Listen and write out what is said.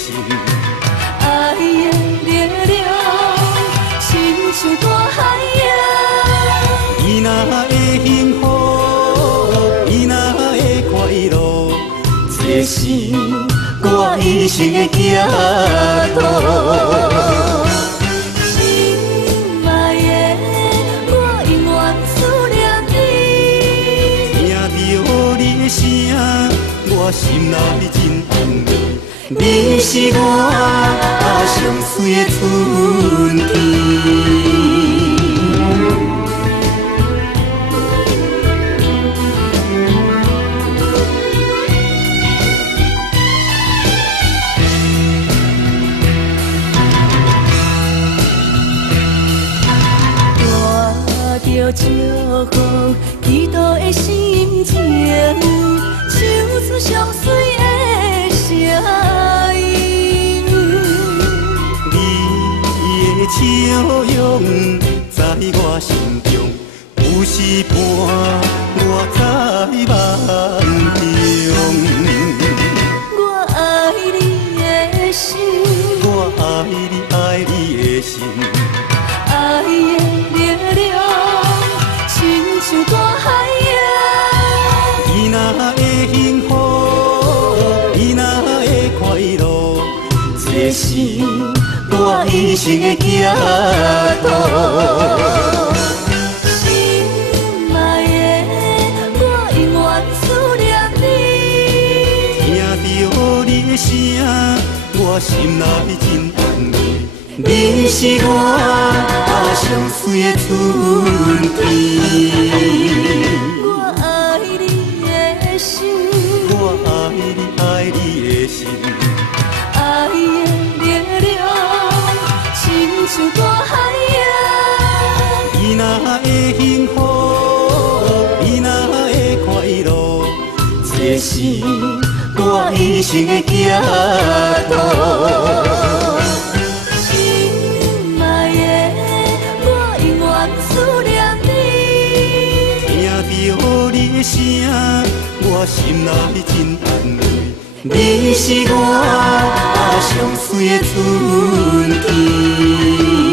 心。爱的力量，亲像大海洋。伊若会幸福，伊若会快乐，这是我一生的寄托。心爱的，我永远思念你。听着你的声，我心内真安慰。你是我上水的春天。着祝福祈祷的心情，唱出上水的声音。你的笑容在我心中，有时伴我在梦中。我爱你的心，我爱你爱你的心。爱的力量，亲像大海洋。伊若会幸福，伊若会快乐，这是我一生的寄托。心爱的，我永远思念你。听着你的声，我心内真安慰。你是我上水的春天。我爱你的心，我爱你爱你的心。爱的力量，亲像大海洋。伊若会幸福，伊若会快乐，这是我一生的寄托。心爱的，我永远思念你。听着你的声，我心内真安慰。你是我上水的春天。